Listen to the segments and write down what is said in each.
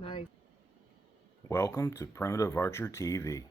Nice. Welcome to Primitive Archer TV.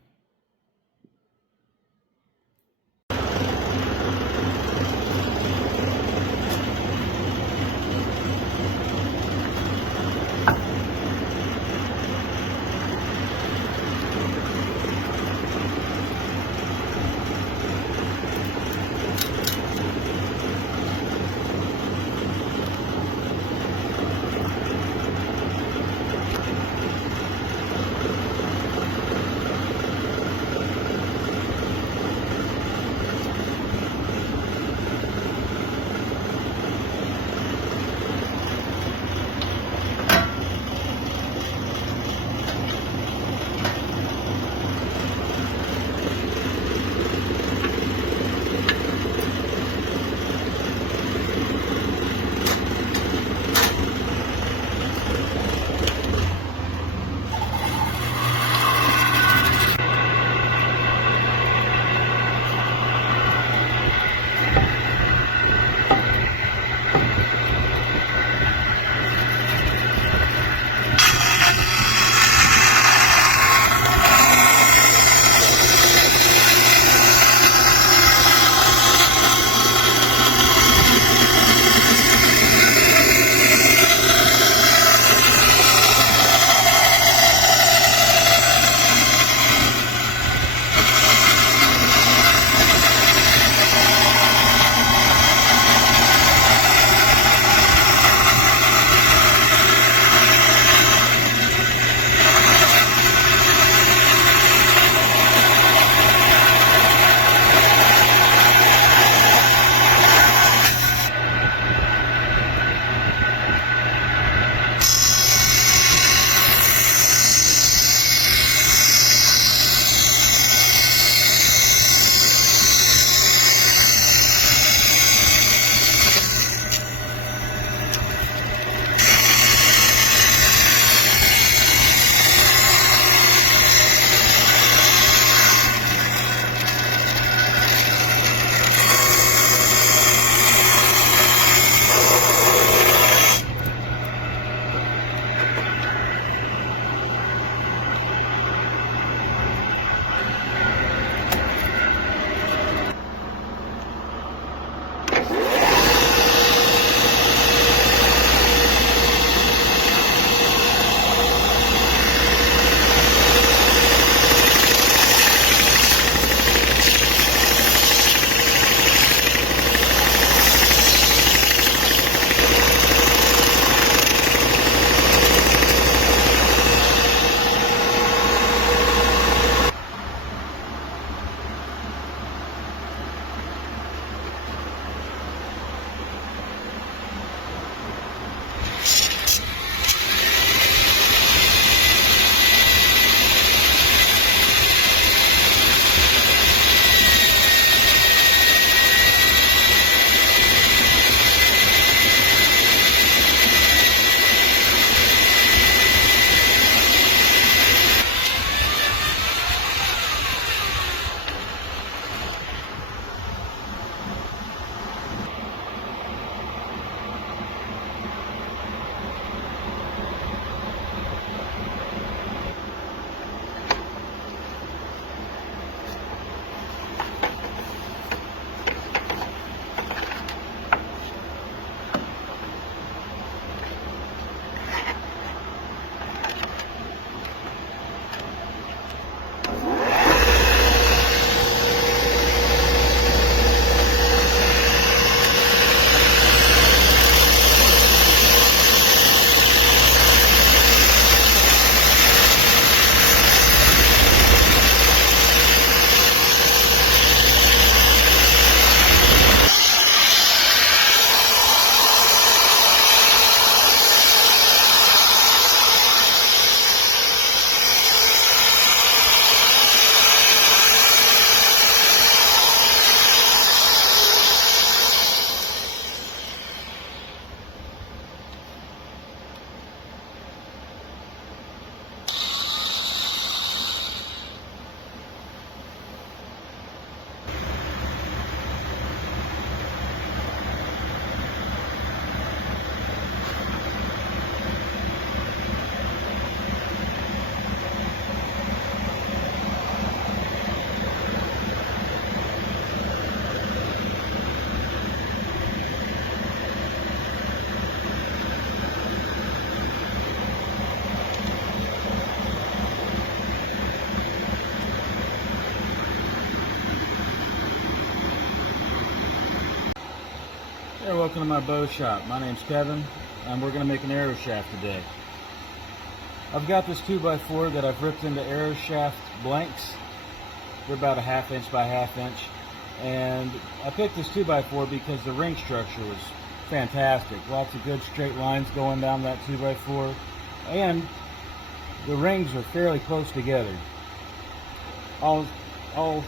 Hey, welcome to my bow shop. My name's Kevin, and we're going to make an arrow shaft today. I've got this 2x4 that I've ripped into arrow shaft blanks. They're about a 1/2 inch by 1/2 inch. And I picked this 2x4 because the ring structure was fantastic. Lots of good straight lines going down that 2x4. And the rings are fairly close together. All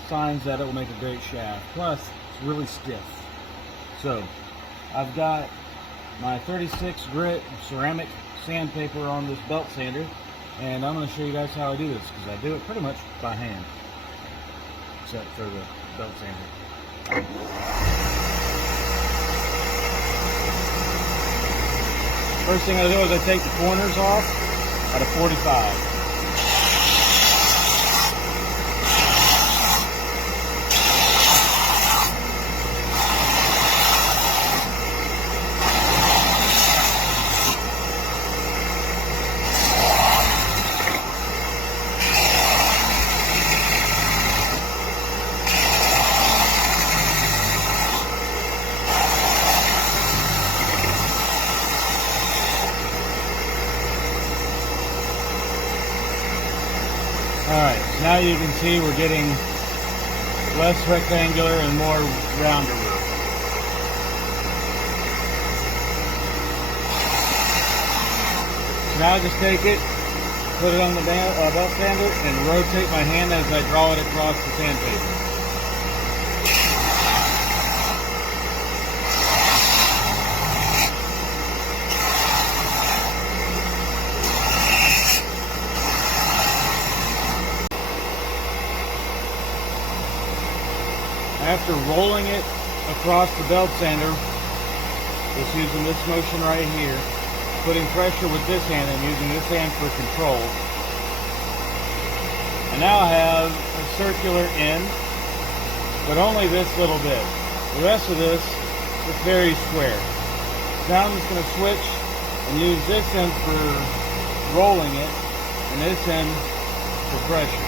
signs that it will make a great shaft. Plus, it's really stiff. So, I've got my 36 grit ceramic sandpaper on this belt sander, and I'm going to show you guys how I do this, because I do it pretty much by hand, except for the belt sander. First thing I do is I take the corners off at a 45. Alright, so now you can see we're getting less rectangular and more rounded. So now I just take it, put it on the belt sander, and rotate my hand as I draw it across the sandpaper. After rolling it across the belt sander, just using this motion right here, putting pressure with this hand and using this hand for control, I now have a circular end, but only this little bit. The rest of this is very square. Now I'm just going to switch and use this end for rolling it and this end for pressure.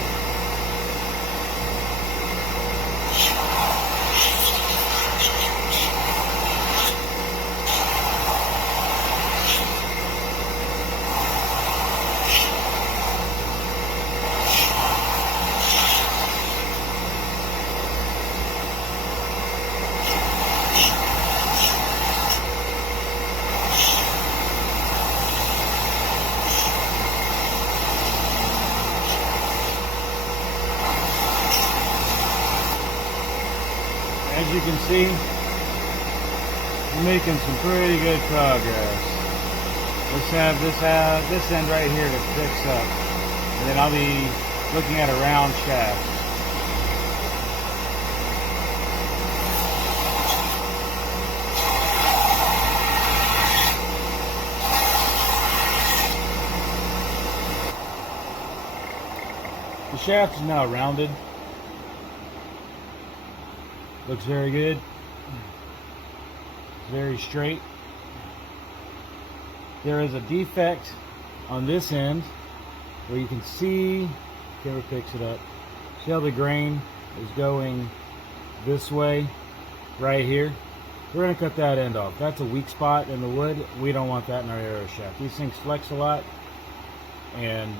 As you can see, we're making some pretty good progress. Let's have this end right here to fix up, and then I'll be looking at a round shaft. The shaft is now rounded. Looks very good. Very straight. There is a defect on this end where you can see, camera picks it up, see how the grain is going this way right here. We're going to cut that end off. That's a weak spot in the wood. We don't want that in our arrow shaft. These things flex a lot, and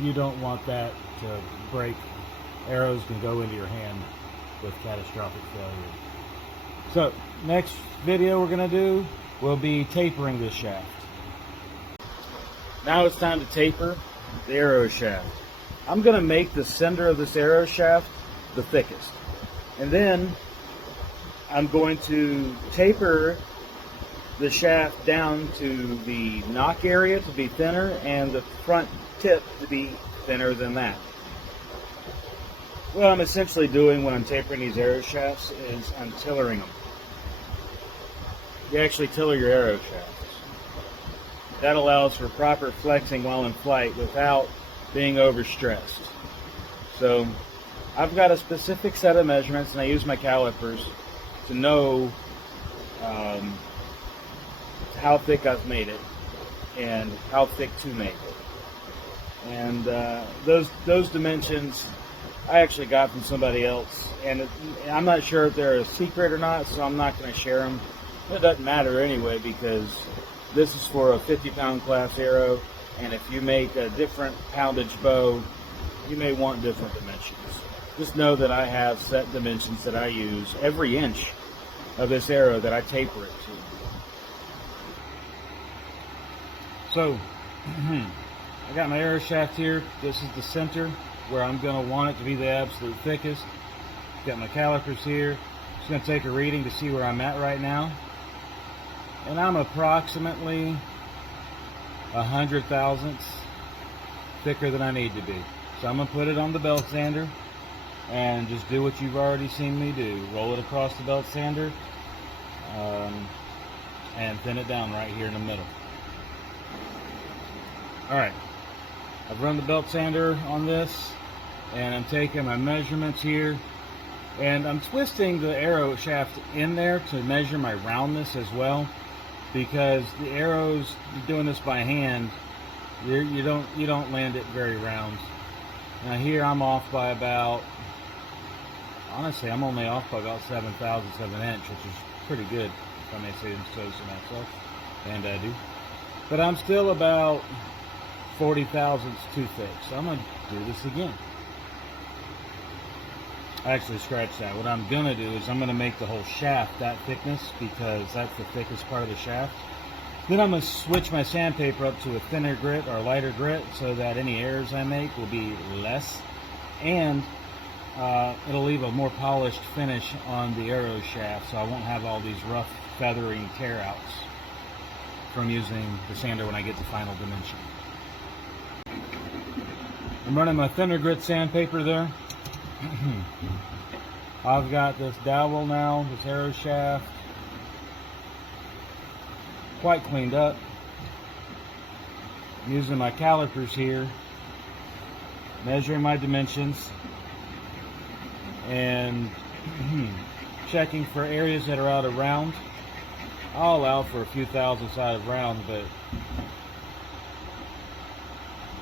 you don't want that to break. Arrows can go into your hand with catastrophic failure. So, next video we're going to do will be tapering this shaft. Now it's time to taper the arrow shaft. I'm going to make the center of this arrow shaft the thickest. And then I'm going to taper the shaft down to the knock area to be thinner and the front tip to be thinner than that. What I'm essentially doing when I'm tapering these arrow shafts is I'm tillering them. You actually tiller your arrow shafts. That allows for proper flexing while in flight without being overstressed. So I've got a specific set of measurements, and I use my calipers to know how thick I've made it and how thick to make it. And those dimensions I actually got from somebody else, and I'm not sure if they're a secret or not, so I'm not going to share them. It doesn't matter anyway, because this is for a 50-pound class arrow, and if you make a different poundage bow, you may want different dimensions. Just know that I have set dimensions that I use every inch of this arrow that I taper it to. So, I got my arrow shaft here. This is the center where I'm going to want it to be the absolute thickest. Got my calipers here. Just going to take a reading to see where I'm at right now. And I'm approximately 100 thousandths thicker than I need to be. So I'm going to put it on the belt sander and just do what you've already seen me do. Roll it across the belt sander and thin it down right here in the middle. Alright, I've run the belt sander on this, and I'm taking my measurements here, and I'm twisting the arrow shaft in there to measure my roundness as well, because the arrows, you're doing this by hand, you don't land it very round. Now here I'm off by about, honestly I'm only off by about 7/1000 of an inch, which is pretty good, if I may say so myself, and I do. But I'm still about 40 thousandths too thick, so I'm going to do this again. Actually, scratch that. What I'm going to do is I'm going to make the whole shaft that thickness, because that's the thickest part of the shaft. Then I'm going to switch my sandpaper up to a thinner grit or lighter grit, so that any errors I make will be less, and it'll leave a more polished finish on the arrow shaft, so I won't have all these rough feathering tear outs from using the sander when I get to final dimension. I'm running my thinner grit sandpaper there. I've got this dowel now, this arrow shaft, quite cleaned up. I'm using my calipers here, measuring my dimensions, and checking for areas that are out of round. I'll allow for a few thousandths out of round, but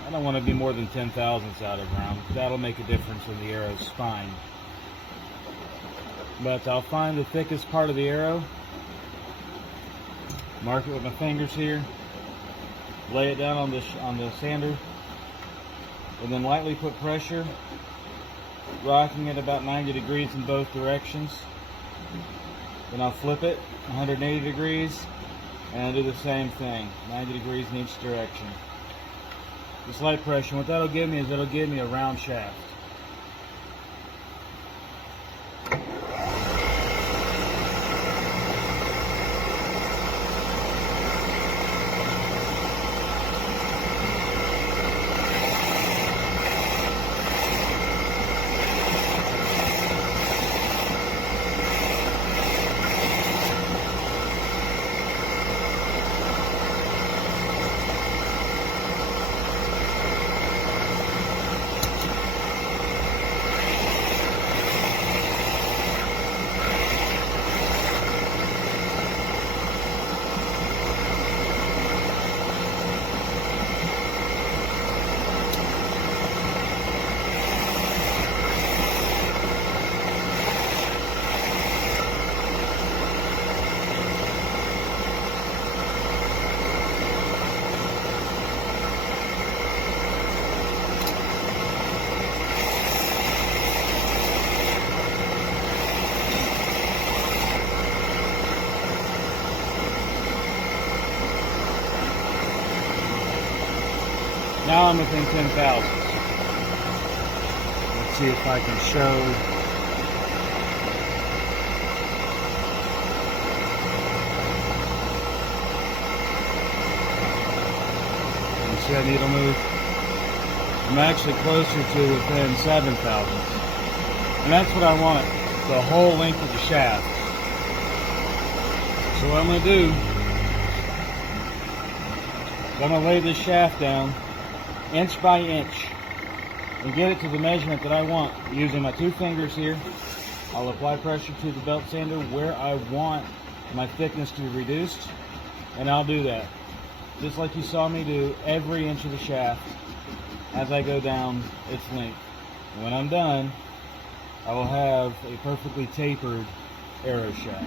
I don't want to be more than 10 thousandths out of round. That'll make a difference in the arrow's spine. But I'll find the thickest part of the arrow, mark it with my fingers here, lay it down on the sander, and then lightly put pressure, rocking it about 90 degrees in both directions. Then I'll flip it 180 degrees, and I'll do the same thing, 90 degrees in each direction. Just light pressure. What that'll give me is it'll give me a round shaft. Now I'm within 10 thousandths. Let's see if I can show. You see that needle move? I'm actually closer to within 7 thousandths. And that's what I want, the whole length of the shaft. So what I'm going to do is I'm going to lay this shaft down inch by inch and get it to the measurement that I want. Using my two fingers here, I'll apply pressure to the belt sander where I want my thickness to be reduced, and I'll do that just like you saw me do every inch of the shaft as I go down its length. And when I'm done, I will have a perfectly tapered arrow shaft.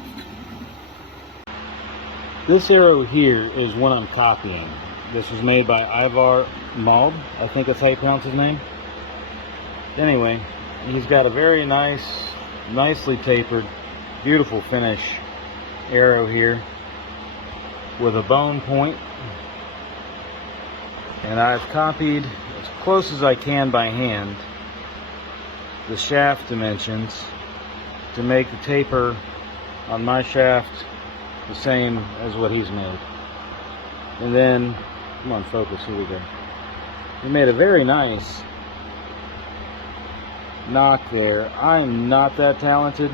This arrow here is one I'm copying. This was made by Ivar Maud, I think that's how you pronounce his name. Anyway, he's got a very nicely tapered, beautiful finish arrow here with a bone point. And I've copied as close as I can by hand the shaft dimensions to make the taper on my shaft the same as what he's made. And then, come on, focus, here we go. He made a very nice knock there. I'm not that talented,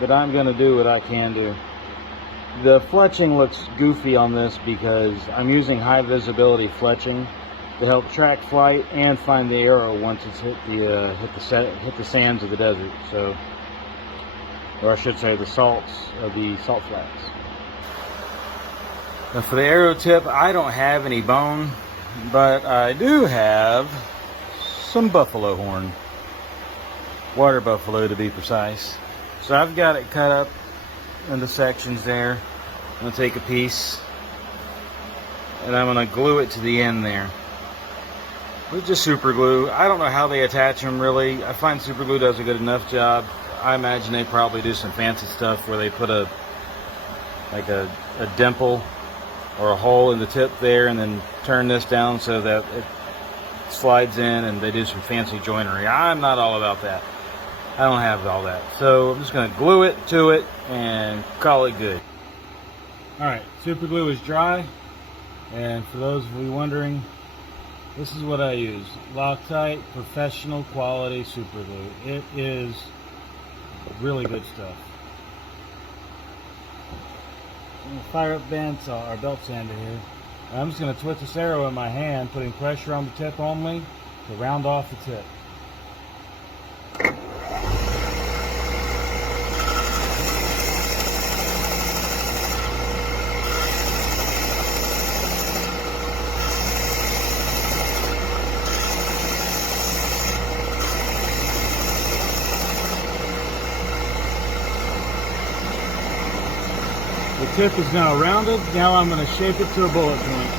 but I'm going to do what I can do. The fletching looks goofy on this because I'm using high visibility fletching to help track flight and find the arrow once it's hit the sands of the desert. So, or I should say the salt flats. Now for the arrow tip, I don't have any bone, but I do have some buffalo horn. Water buffalo to be precise. So I've got it cut up into sections there. I'm going to take a piece and I'm going to glue it to the end there. With just super glue. I don't know how they attach them really. I find super glue does a good enough job. I imagine they probably do some fancy stuff where they put a dimple or a hole in the tip there and then turn this down so that it slides in, and they do some fancy joinery. I'm not all about that. I don't have all that. So I'm just going to glue it to it and call it good. Alright, super glue is dry, and for those of you wondering, this is what I use. Loctite professional quality super glue. It is really good stuff. I'm going to fire up bandsaw, or belt sander here. And I'm just going to twist this arrow in my hand, putting pressure on the tip only to round off the tip. The tip is now rounded. Now I'm going to shape it to a bullet point.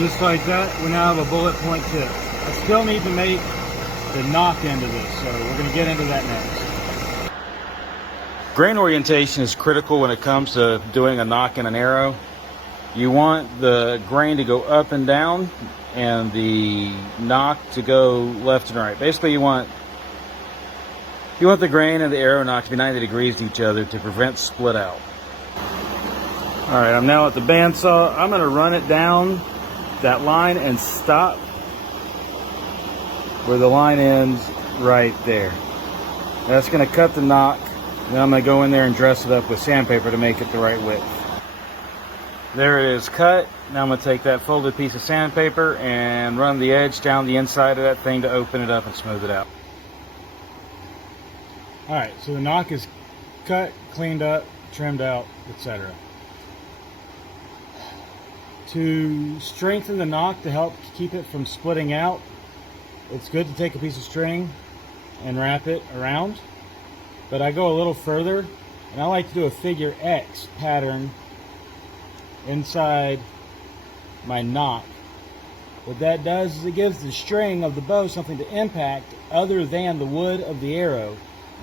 Just like that, we now have a bullet point tip. I still need to make the knock end of this, so we're going to get into that next. Grain orientation is critical when it comes to doing a knock and an arrow. You want the grain to go up and down and the knock to go left and right. Basically, you want the grain and the arrow knock to be 90 degrees to each other to prevent split out. All right, I'm now at the bandsaw. I'm going to run it down that line and stop where the line ends right there. That's going to cut the knock. Then I'm going to go in there and dress it up with sandpaper to make it the right width. There it is cut. Now I'm going to take that folded piece of sandpaper and run the edge down the inside of that thing to open it up and smooth it out. Alright, so the knock is cut, cleaned up, trimmed out, etc. To strengthen the knock to help keep it from splitting out, it's good to take a piece of string and wrap it around. But I go a little further, and I like to do a figure X pattern inside my knock. What that does is it gives the string of the bow something to impact other than the wood of the arrow,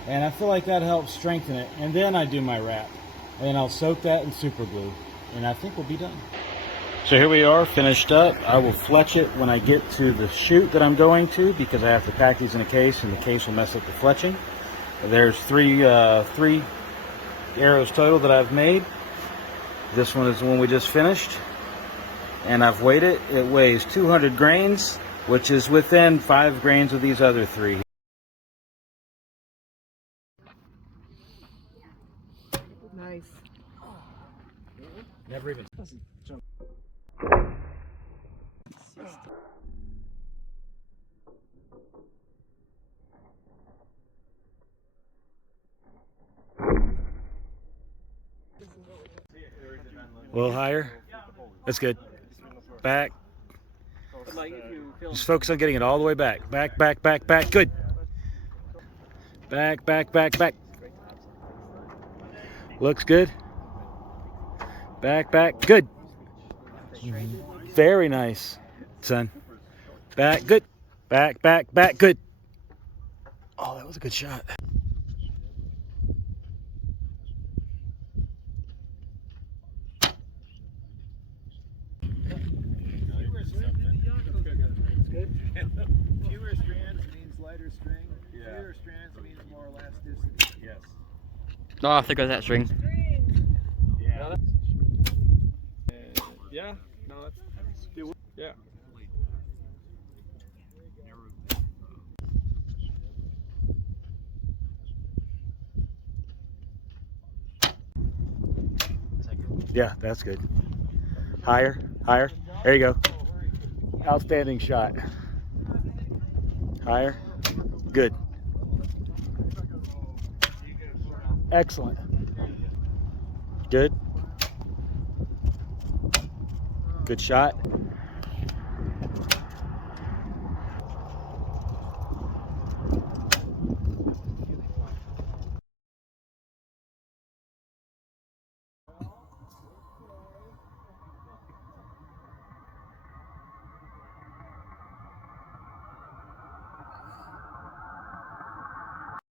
and I feel like that helps strengthen it. And then I do my wrap, and then I'll soak that in super glue, and I think we'll be done. So here we are, finished up. I will fletch it when I get to the shoot that I'm going to, because I have to pack these in a case, and the case will mess up the fletching. There's three arrows total that I've made. This one is the one we just finished, and I've weighed it. It weighs 200 grains, which is within 5 grains of these other three. Nice. Never even. A little higher. That's good. Back. Just focus on getting it all the way back. Back, back, back, back. Good. Back, back, back, back. Looks good. Back, back. Good. Very nice, son. Back, good. Back, back, back. Good. Oh, that was a good shot. Fewer strands means lighter string. Fewer strands means more elasticity. Yes. No, I have to go that string. Yeah. Yeah. No, that's yeah. Yeah, that's good. Higher, higher. There you go. Outstanding shot. Higher. Good. Excellent. Good. Good shot.